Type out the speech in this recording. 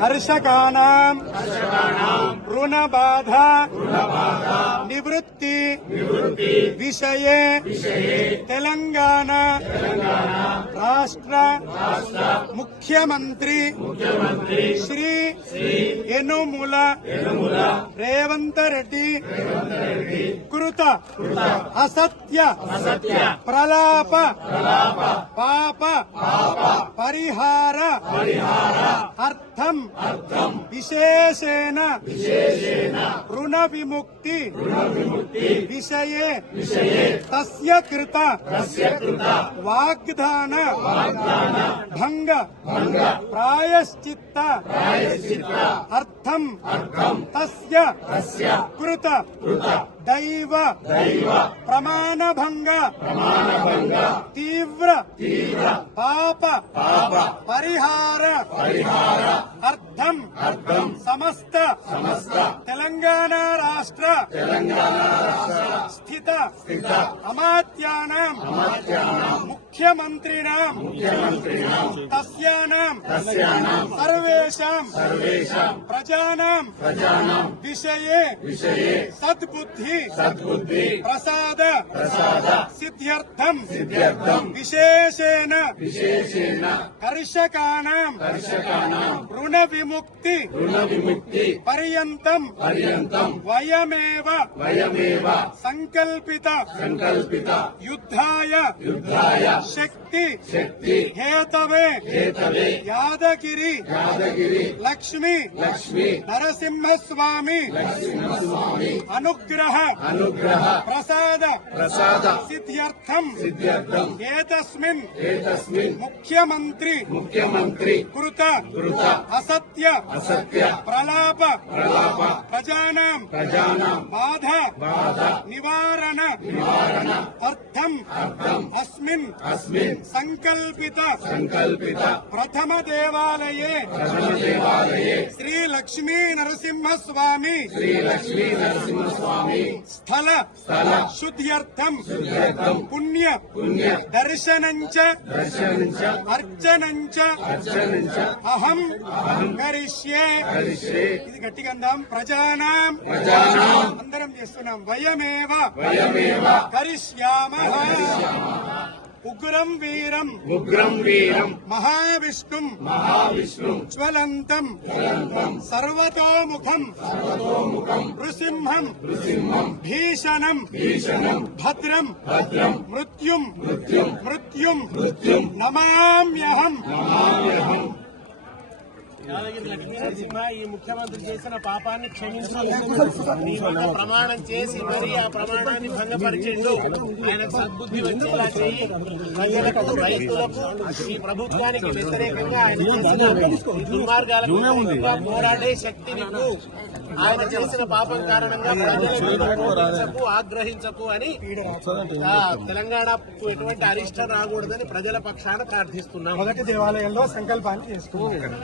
హర్షకానాం రుణబాధ నివృత్తి విషయే తెలంగాణ రాష్ట్ర ముఖ్యమంత్రి శ్రీ యనుమల రేవంత్ రెడ్డి కృత అసత్య ప్రలాప పాప పరిహార అర్థం విశేషేణ రుణ విముక్తి విషయే తస్య కృత వాగ్దాన భంగ ప్రాయశ్చిత్త అర్థం తస్య కృత దైవ ప్రమాణభంగ తీవ్ర పాప పరిహార అర్థం సమస్త తెలంగాణ రాష్ట్ర స్థిత అమాత్యానాం ముఖ్యమంత్రిణాం తస్యానాం సర్వేషాం ప్రజానాం విషయే సద్బుద్ధి ప్రసాద సిద్ధ్యర్థం విశేషేణ కర్షకానాం రుణ విముక్తి పర్యంతం వయమేవ సంకల్పిత యుద్ధాయ శక్తి హేతవే యాదగిరి లక్ష్మీ నరసింహస్వామి అనుగ్రహ ప్రసాద సిద్ధ్యర్థం ఏతస్మిన్ ముఖ్యమంత్రి కృత అసత్య ప్రలాప ప్రజానాం బాధ నివారణ అర్థం అస్మిన్ సంకల్పిత ప్రథమ దేవాలయే శ్రీ లక్ష్మీ నరసింహస్వామి స్థల శుద్ధ్యర్థం పుణ్య దర్శనంచ అర్చనంచ అహం కరిష్యే. ఇది గట్టిగా అందాం. ప్రజానాం అందరం చేస్తున్నాం. వయమేవ కరిష్యామః. ఉగ్రం వీరం మహావిష్ణుం జ్వలంతం సర్వతోముఖం నృసింహం భీషణం భద్రం మృత్యుం నమామ్యహం. యాదగిరి లక్ష్మీ నరసింహ ఈ ముఖ్యమంత్రి చేసిన పాపాన్ని క్షమించు. నీ వల్ల ప్రమాణం చేసి మరి ఆ ప్రమాణాన్ని భంగపరిచిండు. ఆయన సద్బుద్ధి వచ్చేలా చేయి. ప్రజలకు రైతులకు ఈ ప్రభుత్వానికి వ్యతిరేకంగా ఆయన చేసిన దుర్మార్గాలకు పోరాడే శక్తి నీకు. ఆయన చేసిన పాపం కారణంగా ప్రజలకు ఆగ్రహించకు అని తెలంగాణకు ఎటువంటి అరిష్టం రాకూడదని ప్రజల పక్షాన ప్రార్థిస్తున్నాం. మొదటి దేవాలయంలో సంకల్పాన్ని చేసుకున్నాం.